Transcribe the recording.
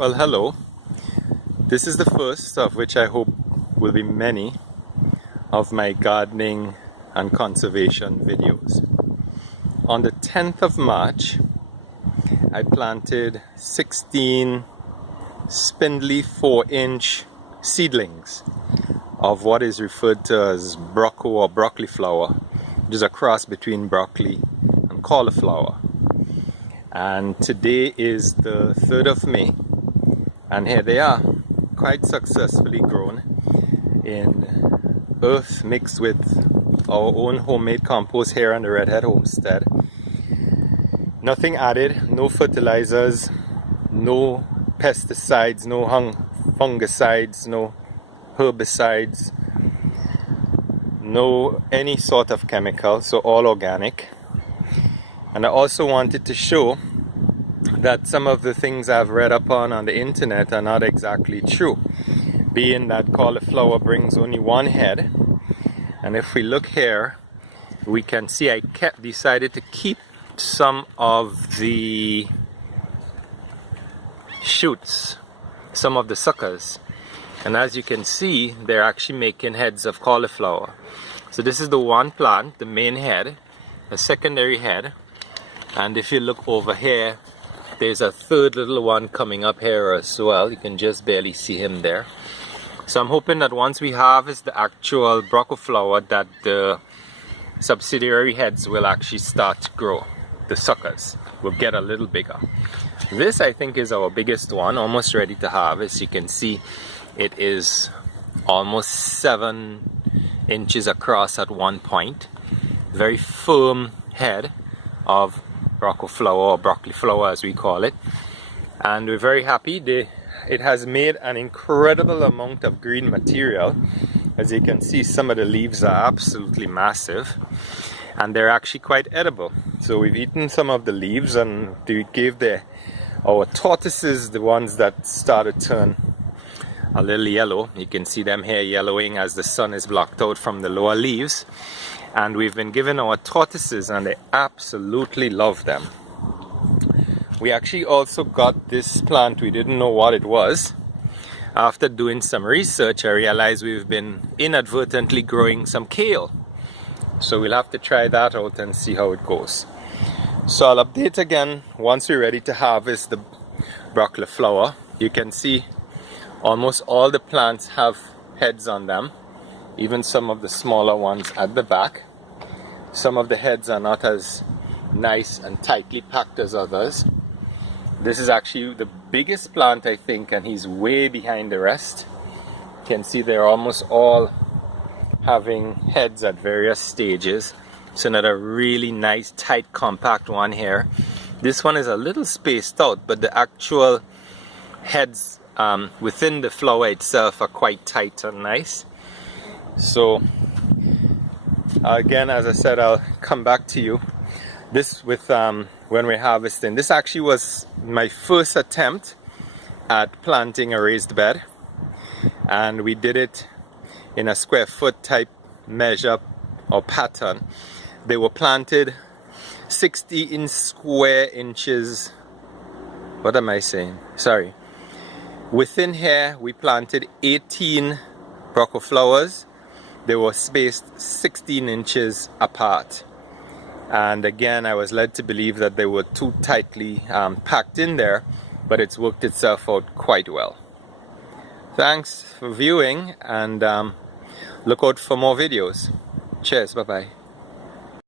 Well, hello. This is the first of which I hope will be many of my gardening and conservation videos. On the 10th of March, I planted 16 spindly 4-inch seedlings of what is referred to as Broccoliflower, which is a cross between broccoli and cauliflower. And today is the 3rd of May, and here they are, quite successfully grown in earth mixed with our own homemade compost here on the Redhead Homestead. Nothing added, no fertilizers, no pesticides, no fungicides, no herbicides, no any sort of chemical, so all organic. And I also wanted to show that some of the things I've read up on the internet are not exactly true, being that cauliflower brings only one head. And if we look here, we can see I decided to keep some of the shoots, some of the suckers, and as you can see, they're actually making heads of cauliflower. So this is the one plant, the main head, a secondary head, and if you look over here, there's a third little one coming up here as well. You can just barely see him there. So I'm hoping that once we harvest the actual Broccoliflower, that the subsidiary heads will actually start to grow. The suckers will get a little bigger. This, I think, is our biggest one, almost ready to harvest. You can see it is almost 7 inches across at one point. Very firm head of Broccoliflower, or Broccoliflower as we call it, and we're very happy. It has made an incredible amount of green material. As you can see, some of the leaves are absolutely massive, and they're actually quite edible. So we've eaten some of the leaves, and we gave our tortoises, the ones that started to turn a little yellow. You can see them here yellowing as the sun is blocked out from the lower leaves. And we've been given our tortoises, and they absolutely love them. We actually also got this plant, we didn't know what it was. After doing some research, I realized we've been inadvertently growing some kale. So we'll have to try that out and see how it goes. So I'll update again once we're ready to harvest the Broccoliflower. You can see almost all the plants have heads on them, even some of the smaller ones at the back. Some of the heads are not as nice and tightly packed as others. This is actually the biggest plant, I think, and he's way behind the rest. You can see they're almost all having heads at various stages. It's another really nice, tight, compact one here. This one is a little spaced out, but the actual heads within the flower itself are quite tight and nice. So again, as I said, I'll come back to you this with when we're harvesting. This actually was my first attempt at planting a raised bed, and we did it in a square foot type measure or pattern. They were planted 60 square inches. What am I saying? Sorry. Within here we planted 18 Broccoliflowers. They were spaced 16 inches apart, and again I was led to believe that they were too tightly packed in there, but it's worked itself out quite well. Thanks for viewing, and look out for more videos. Cheers, bye bye.